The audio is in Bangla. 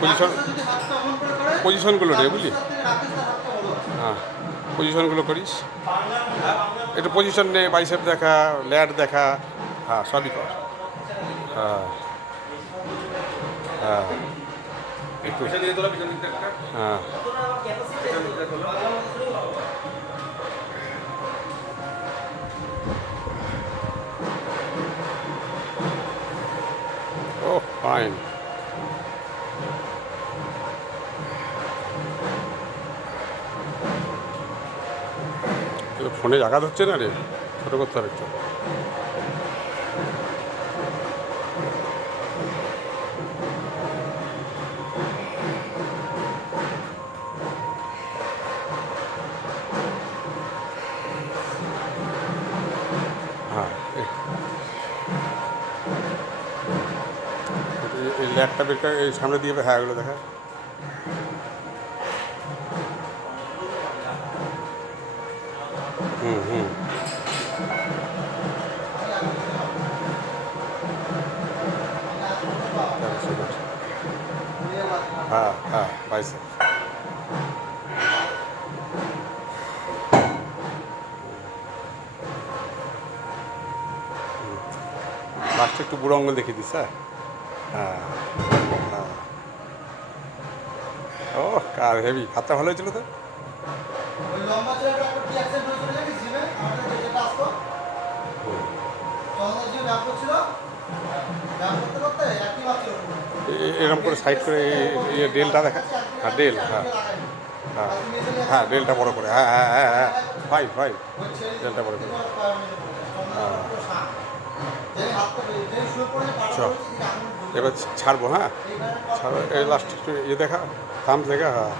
পজিশন পজিশনগুলো রে বুঝলি, হ্যাঁ পজিশনগুলো করিস, একটু পজিশন নে, বাইসেপ দেখা, ল্যাট দেখা, হ্যাঁ সবই কর, হ্যাঁ হ্যাঁ একটু, হ্যাঁ ও ফাইন। ফোনে আঘাত হচ্ছে না রে, ছোটো করতে হবে একটু। হ্যাঁ এই ল্যাটটা বেরটা এই সামনে দিয়ে, হ্যাঁ এগুলো দেখা, হুম হুম হ্যাঁ হ্যাঁ বাইসেপ, লাস্টে একটু বুড়ো আঙুল দেখিয়ে দিস, হ্যাঁ হ্যাঁ হ্যাঁ। ও কার হেভি, হাতটা ভালো হয়েছিল তো। এরকম করে সাইড করে ডেলটা দেখা, হ্যাঁ ডেল, হ্যাঁ হ্যাঁ হ্যাঁ ডেলটা বড় করে, হ্যাঁ হ্যাঁ হ্যাঁ হ্যাঁ ফাইন ফাইন, ডেলটা বড় করে, হ্যাঁ চ এবার ছাড়বো, হ্যাঁ ছাড়বো, এই লাস্ট একটু ইয়ে দেখা, থাম দেখা, হ্যাঁ